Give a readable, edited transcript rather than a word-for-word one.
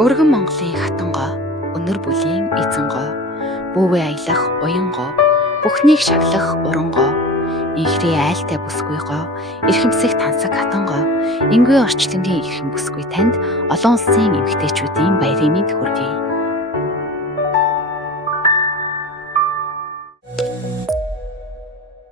Өргөн Монголын хатангой, өнөр бүлийн эзэнгой, бүүвээ аялах уянгой, бүхнийг шаглах урангой, инхрээ айлтай бүсгүй гоо, эрхэмсэх тансаг хатангой, энгүй орчлонгийн эрхэм бүсгүй танд олон улсын эмэгтэйчүүдийн баярын мэнд хүргэе.